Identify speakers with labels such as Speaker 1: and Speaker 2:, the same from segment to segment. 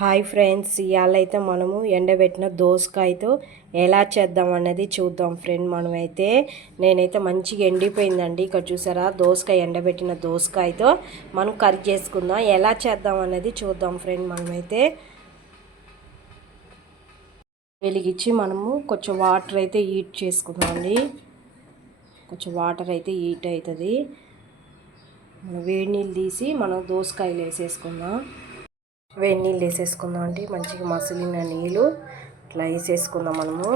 Speaker 1: Hi friends ఇవాళ అయితే మనము ఎండబెట్టిన దోసకాయతో ఎలా చేద్దాం అన్నది చూద్దాం ఫ్రెండ్ మనమైతే. నేనైతే మంచిగా ఎండిపోయిందండి. ఇక్కడ చూసారా దోసకాయ ఎండబెట్టిన దోసకాయతో మనం కర్రీ చేసుకుందాం. ఎలా చేద్దాం అన్నది చూద్దాం ఫ్రెండ్ మనమైతే. వెలిగించి మనము కొంచెం వాటర్ అయితే హీట్ చేసుకుందాం అండి కొంచెం వాటర్ అయితే హీట్ అవుతుంది. మనం వేడి నీళ్ళు తీసి మనం దోసకాయలు వేసేసుకుందాం. వేడి నీళ్ళు వేసేసుకుందాం అండి. మంచిగా మసిలిన నీళ్ళు ఇట్లా వేసేసుకుందాం మనము.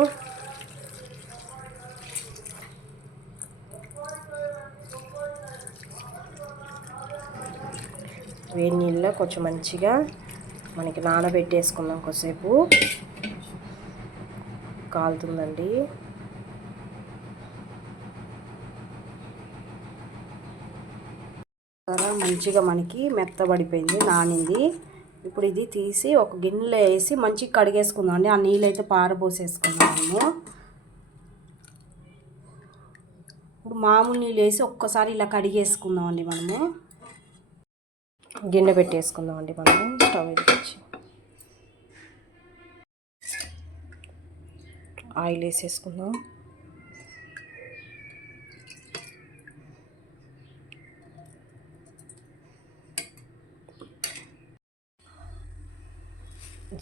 Speaker 1: వేడి నీళ్ళలో కొంచెం మంచిగా మనకి నానబెట్టేసుకుందాం కొద్దిసేపు. కాలుతుందండి. మంచిగా మనకి మెత్తబడిపోయింది నానింది. ఇప్పుడు ఇది తీసి ఒక గిన్నెలో వేసి మంచిగా కడిగేసుకుందాం అండి. ఆ నీళ్ళు అయితే పారబోసేసుకుందాము. ఇప్పుడు మామూలు నీళ్ళు వేసి ఒక్కసారి ఇలా కడిగేసుకుందాం అండి మనము. గిన్నె పెట్టేసుకుందాం అండి మనము. స్టవ్ వేసి ఆయిల్ వేసేసుకుందాం.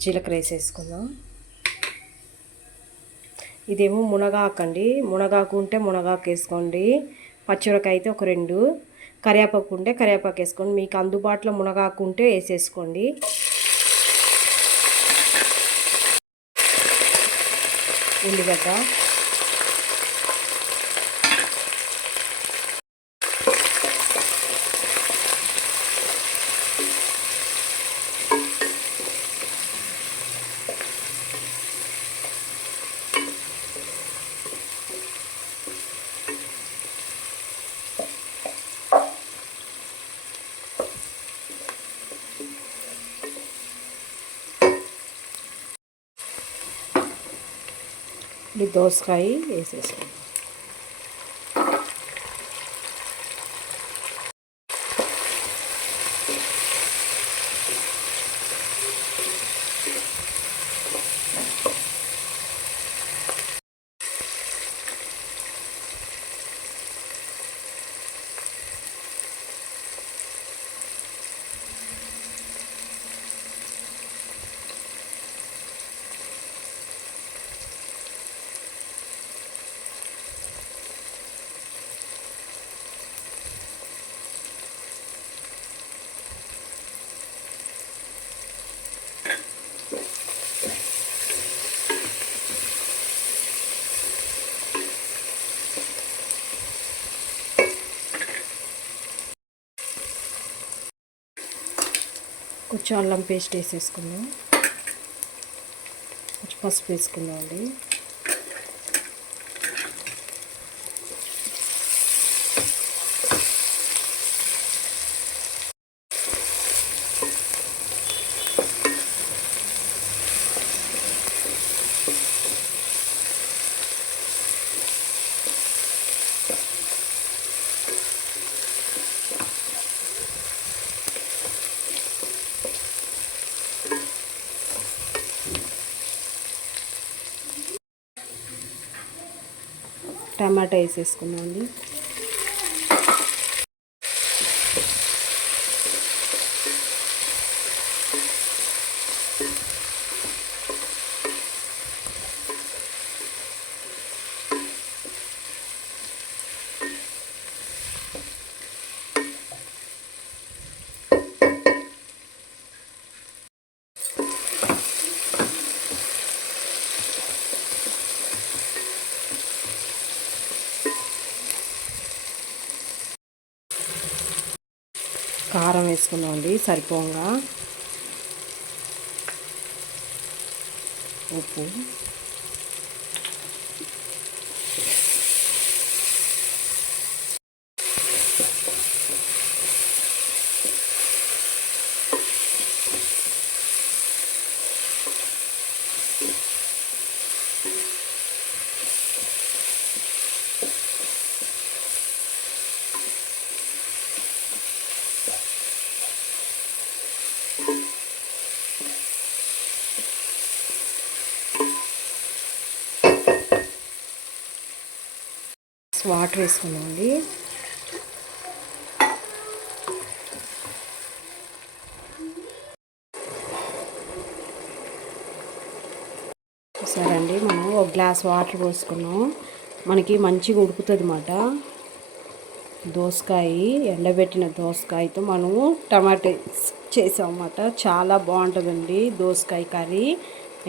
Speaker 1: జీలకర్ర వేసేసుకుందాం. ఇదేమో మునగాకు అండి. మునగాకు ఉంటే మునగాకు వేసుకోండి. పచ్చిమిరకాయ అయితే ఒక రెండు. కరివేపాకు ఉంటే కరివేపాకు వేసుకోండి. మీకు అందుబాటులో మునగాకు ఉంటే వేసేసుకోండి. ఉల్లిగడ్డ. ఇప్పుడు దోసకాయ వేసేసుకోండి కొంచెం అల్లం పేస్ట్ వేసేసుకుందాం. కొంచెం పసుపు వేసుకుందాం అండి టమాటా వేసేసుకున్నాం అండి కారం వేసుకుందామండి సరిపోగా. ఉప్పు. గ్లాస్ వాటర్ వేసుకున్నామండి సరే అండి మనం ఒక గ్లాస్ వాటర్ పోసుకున్నాం. మనకి మంచిగా ఉడుకుతుంది అన్నమాట దోసకాయ ఎండబెట్టిన దోసకాయతో మనము టమాటో చేసామన్నమాట. చాలా బాగుంటుందండి దోసకాయ కర్రీ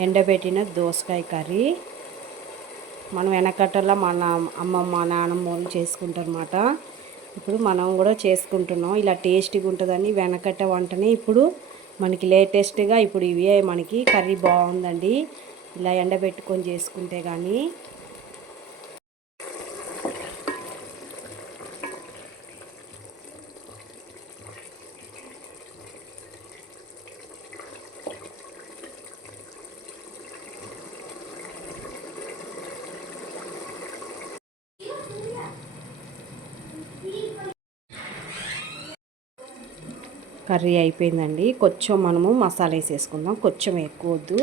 Speaker 1: ఎండబెట్టిన దోసకాయ కర్రీ. మనం వెనకట్టలా మన అమ్మమ్మ నాన్నమ్మ వాళ్ళు చేసుకుంటారన్నమాట. ఇప్పుడు మనం కూడా చేసుకుంటున్నాం. ఇలా టేస్టీగా ఉంటుందని వెనకట్ట వంటని ఇప్పుడు మనకి లేటెస్ట్గా ఇప్పుడు ఇవే మనకి కర్రీ బాగుందండి. ఇలా ఎండబెట్టుకొని చేసుకుంటే కానీ కర్రీ అయిపోయిందండి. కొంచెం మనము మసాలా వేసేసుకుందాం. కొంచెం ఎక్కువ వద్దు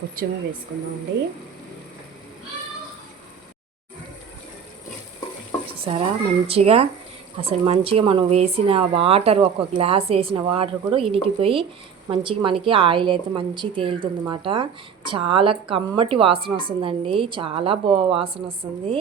Speaker 1: కొంచెమే వేసుకుందాం అండి చూసారా? మంచిగా అసలు మంచిగా మనం వేసిన వాటర్ ఒక గ్లాస్ వేసిన వాటర్ కూడా ఇనికిపోయి మంచిగా మనకి ఆయిల్ అయితే మంచిగా తేలుతుంది అన్నమాట చాలా కమ్మటి వాసన వస్తుందండి. చాలా బాగా వాసన వస్తుంది.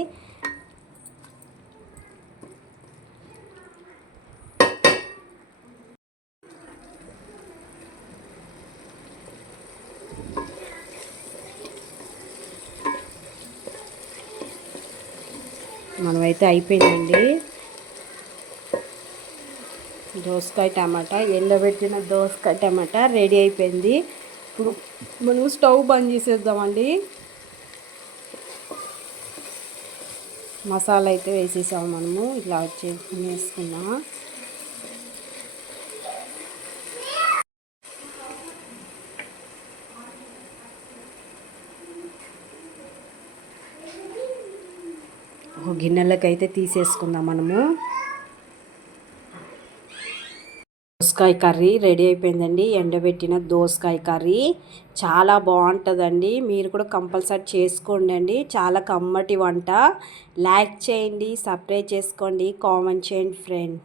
Speaker 1: మనమైతే అయిపోయిందండి. దోసకాయ టమాటా ఎండబెట్టిన దోసకాయ టమాటా రెడీ అయిపోయింది. ఇప్పుడు మనం స్టవ్ బంద్ చేసేద్దామండి. మసాలా అయితే వేసేసాము మనము. ఇట్లా చేసుకుని వేసుకుందాం గిన్నెలకైతే తీసేసుకుందాం మనము. దోసకాయ కర్రీ రెడీ అయిపోయిందండి. ఎండబెట్టిన దోసకాయ కర్రీ. చాలా బాగుంటుందండి. మీరు కూడా కంపల్సరీ చేసుకోండి అండి. చాలా కమ్మటి వంట. లైక్ చేయండి సబ్స్క్రైబ్ చేసుకోండి. కామెంట్ చేయండి ఫ్రెండ్.